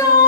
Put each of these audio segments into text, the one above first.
Oh.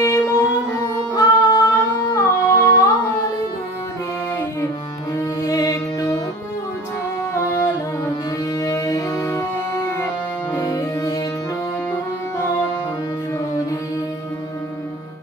Amen.